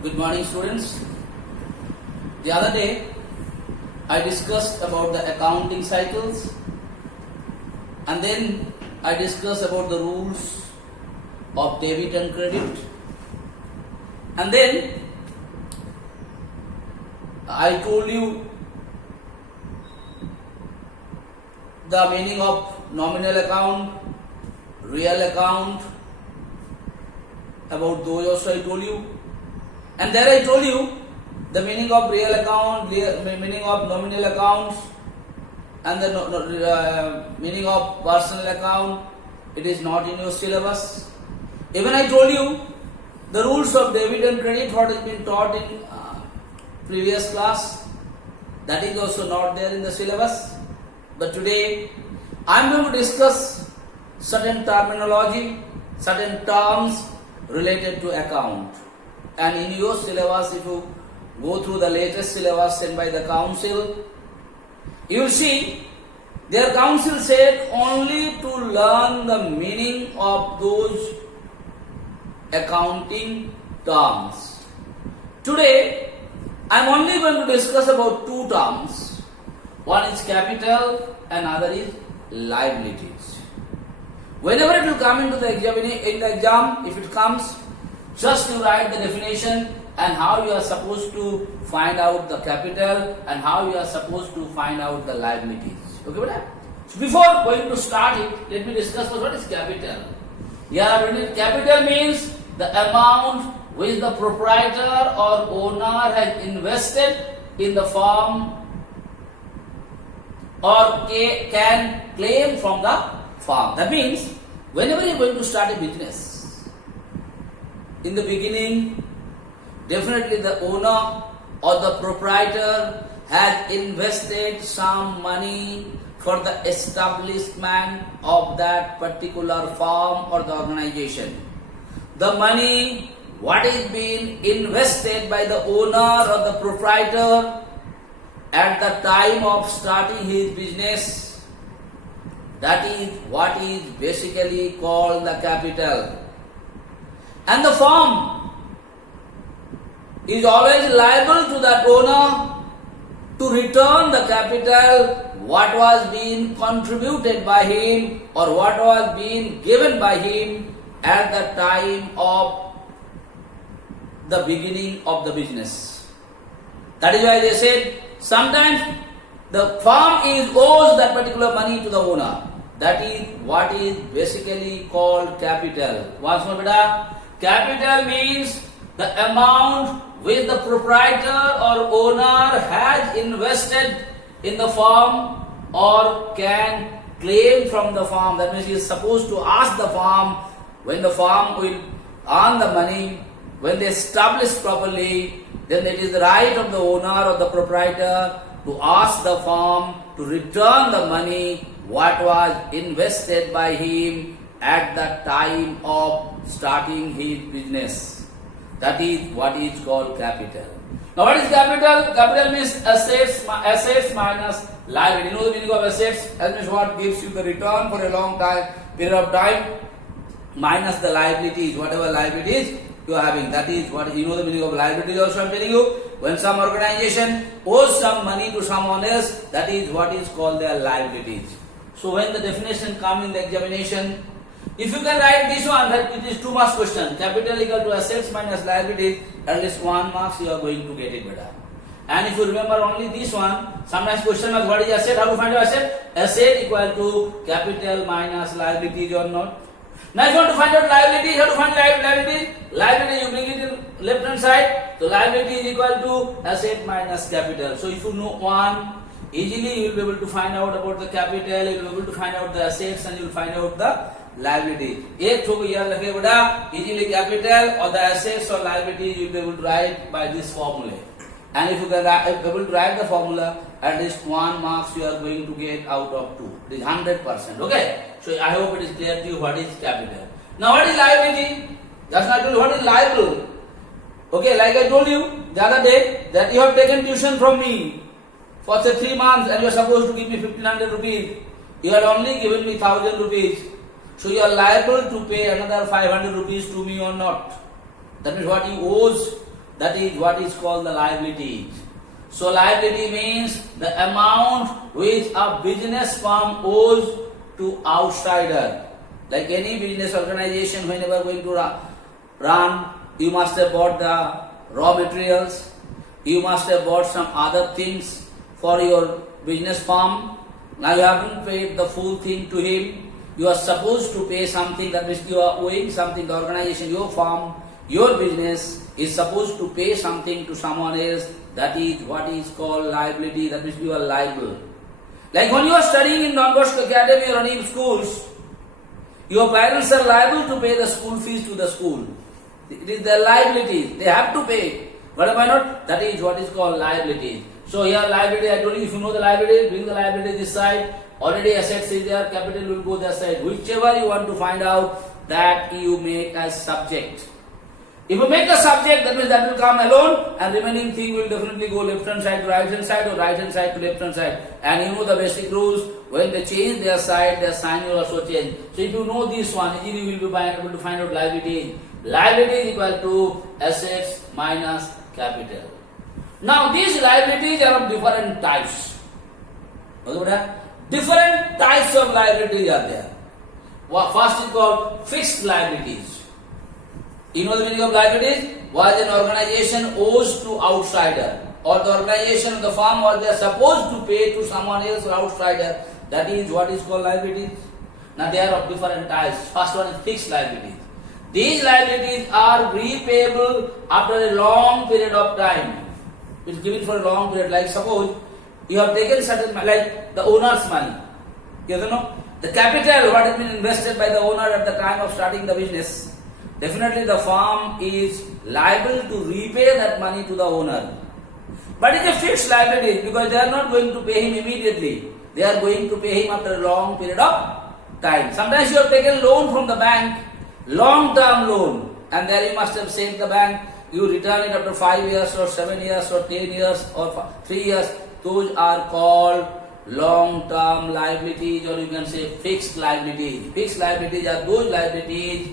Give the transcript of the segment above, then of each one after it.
Good morning, students. The other day I discussed about the accounting cycles, and then I discussed about the rules of debit and credit, and then I told you the meaning of nominal account, real account. About those also I told you, and there I told you the meaning of real account, meaning of nominal accounts, and the meaning of personal account. It is not in your syllabus. Even I told you the rules of debit and credit, what has been taught in previous class. That is also not there in the syllabus. But today I am going to discuss certain terminology, certain terms related to account. And in your syllabus, if you go through the latest syllabus sent by the council, you will see their council said only to learn the meaning of those accounting terms. Today I am only going to discuss about two terms. One is capital and other is liabilities. Whenever it will come into the exam, if it comes, just you write the definition and how you are supposed to find out the capital and how you are supposed to find out the liabilities. Okay, brother? So before going to start it, let me discuss what is capital. Yeah, capital means the amount which the proprietor or owner has invested in the firm or can claim from the firm. That means whenever you are going to start a business, in the beginning, definitely the owner or the proprietor has invested some money for the establishment of that particular firm or the organization. The money, what is being invested by the owner or the proprietor at the time of starting his business, that is what is basically called the capital. And the firm is always liable to that owner to return the capital what was being contributed by him or what was being given by him at the time of the beginning of the business. That is why they said sometimes the firm owes that particular money to the owner. That is what is basically called capital. Once more, beta. Capital means the amount which the proprietor or owner has invested in the firm or can claim from the firm. That means he is supposed to ask the firm when the firm will earn the money, when they establish properly, then it is the right of the owner or the proprietor to ask the firm to return the money what was invested by him at the time of starting his business. That is what is called capital. Now what is capital? Capital means assets minus liability. You know the meaning of assets? That means what gives you the return for a long period of time minus the liabilities, whatever liabilities you are having. That is what you know the meaning of liabilities also I am telling you. When some organization owes some money to someone else, that is what is called their liabilities. So when the definition comes in the examination, if you can write this one, that it is 2 marks question, capital equal to assets minus liabilities, at least 1 marks you are going to get it better. And if you remember only this one, sometimes question was what is asset, how to find your asset? Asset equal to capital minus liabilities or not. Now if you want to find out liability, how to find liability? Liability you bring it in left hand side, so liability is equal to asset minus capital. So if you know one, easily you will be able to find out about the capital, you will be able to find out the assets and you will find out the liability. एक ठो याद रखे बेटा, easily capital or the assets or liability you will be able to write by this formula. And if you can be able to write the formula, at least 1 marks you are going to get out of 2. It is 100%. Okay. So I hope it is clear to you what is capital. Now what is liability? Just I told you what is liable. Okay, like I told you the other day that you have taken tuition from me for say 3 months and you are supposed to give me 1500 rupees. You had only given me 1000 rupees. So you are liable to pay another 500 rupees to me or not. That means what you owes That is what is called the liability. So liability means the amount which a business firm owes to outsider. Like any business organization, whenever going to run, you must have bought the raw materials, you must have bought some other things for your business firm. Now you haven't paid the full thing to him. You are supposed to pay something, that means you are owing something. The organization, your firm, your business is supposed to pay something to someone else. That is what is called liability. That means you are liable. Like when you are studying in Don Bosco Academy or any schools, your parents are liable to pay the school fees to the school. It is their liability. They have to pay. What am I not? That is what is called liability. So here liability, I told you, if you know the liability, bring the liability this side. Already assets is there, capital will go that side. Whichever you want to find out, that you make as subject. If you make the subject, that means that will come alone, and remaining thing will definitely go left hand side to right hand side, or right hand side to left hand side. And you know the basic rules. When they change their side, their sign will also change. So if you know this one, easily you will be able to find out liability. Liability is equal to assets minus capital. Now these liabilities are of different types. Different types of liabilities are there. First is called fixed liabilities. You know the meaning of liabilities? Was an organization owes to outsider, or the organization of the firm, or they are supposed to pay to someone else or outsider. That is what is called liabilities. Now they are of different types. First one is fixed liabilities. These liabilities are repayable after a long period of time. It's given for a long period. Like suppose you have taken certain, like the owner's money. You know, the capital what has been invested by the owner at the time of starting the business. Definitely the firm is liable to repay that money to the owner. But it's a fixed liability because they are not going to pay him immediately. They are going to pay him after a long period of time. Sometimes you have taken loan from the bank, long-term loan, and there you must have saved the bank. You return it after 5 years or 7 years or 10 years or 3 years. Those are called long-term liabilities, or you can say fixed liabilities. Fixed liabilities are those liabilities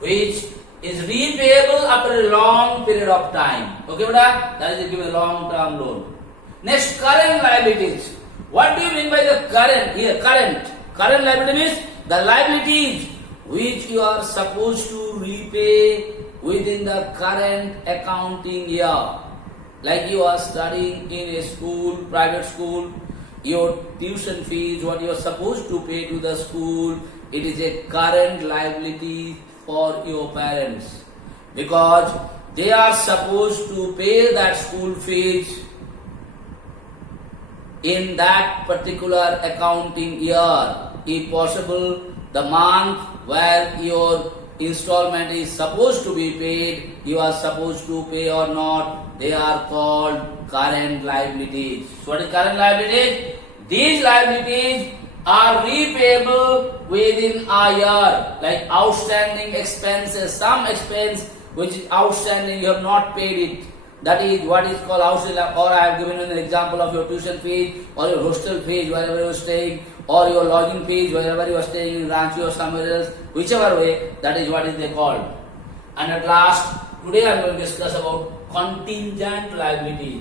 which is repayable after a long period of time. Okay, brother? That is given a long-term loan. Next, current liabilities. What do you mean by the current? Here, current. Current liability means the liabilities which you are supposed to repay within the current accounting year. Like you are studying in a school, private school, your tuition fees, what you are supposed to pay to the school, it is a current liability for your parents, because they are supposed to pay that school fees in that particular accounting year. If possible, the month where your installment is supposed to be paid, you are supposed to pay or not, they are called current liabilities. So what is current liabilities? These liabilities are repayable within a year, like outstanding expenses. Some expense which is outstanding, you have not paid it. That is what is called outstanding. Or I have given you an example of your tuition fees, or your hostel fees wherever you are staying, or your lodging fees wherever you are staying in Ranchi or somewhere else. Whichever way, that is what is they called. And at last, today I am going to discuss about contingent liabilities.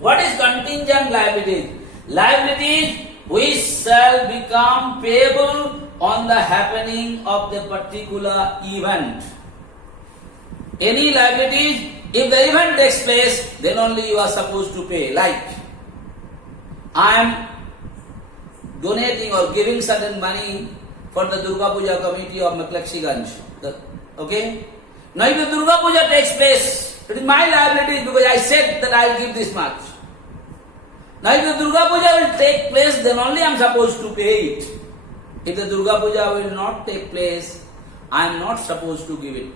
What is contingent liabilities? Liabilities which shall become payable on the happening of the particular event. Any liabilities, if the event takes place, then only you are supposed to pay. Like, I am donating or giving certain money for the Durga Puja committee of Maklakshiganj. Okay? Now if the Durga Puja takes place, it is my liability because I said that I will give this much. Now if the Durga Puja will take place, then only I am supposed to pay it. If the Durga Puja will not take place, I am not supposed to give it.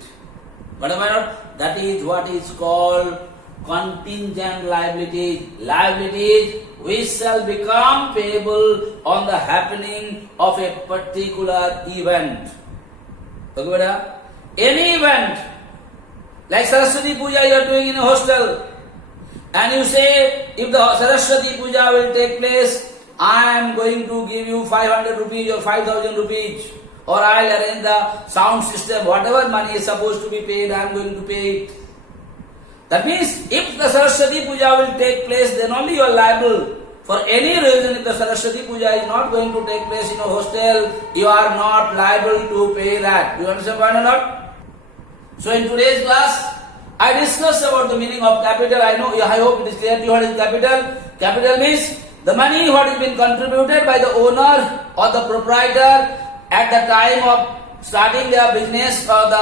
But am I not? That is what is called contingent liabilities. Liabilities which shall become payable on the happening of a particular event. Okay, beta? Any event, like Saraswati Puja you are doing in a hostel, and you say, if the Saraswati Puja will take place, I am going to give you 500 rupees or 5,000 rupees, or I will arrange the sound system, whatever money is supposed to be paid, I am going to pay it. That means if the Saraswati Puja will take place, then only you are liable. For any reason, if the Saraswati Puja is not going to take place in a hostel, you are not liable to pay that. Do you understand point or not? So in today's class, I discussed about the meaning of capital. I hope it is clear to you what is capital. Capital means the money what has been contributed by the owner or the proprietor at the time of starting their business, or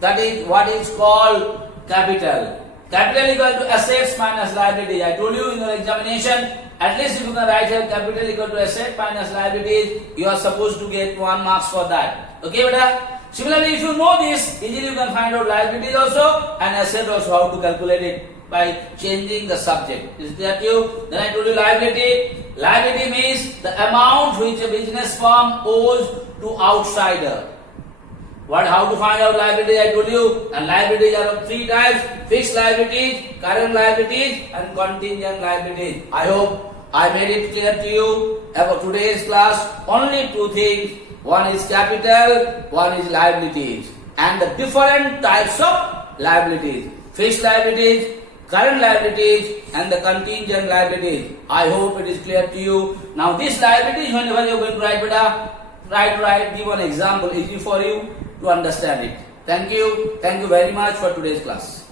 that is what is called capital. Capital equal to assets minus liabilities. I told you in your examination, at least if you can write here capital equal to asset minus liabilities, you are supposed to get 1 marks for that. Okay, beta? Similarly, if you know this, easily you can find out liabilities also and asset also, how to calculate it by changing the subject. Is that you? Then I told you liability. Liability means the amount which a business firm owes to outsider. How to find out liability? I told you. And liabilities are of 3 types: fixed liabilities, current liabilities, and contingent liabilities. I hope I made it clear to you about today's class. Only 2 things. One is capital, one is liabilities, and the different types of liabilities: fixed liabilities, current liabilities, and the contingent liabilities. I hope it is clear to you. Now this liabilities, whenever you are going to write, beta, give an example, easy for you to understand it. Thank you very much for today's class.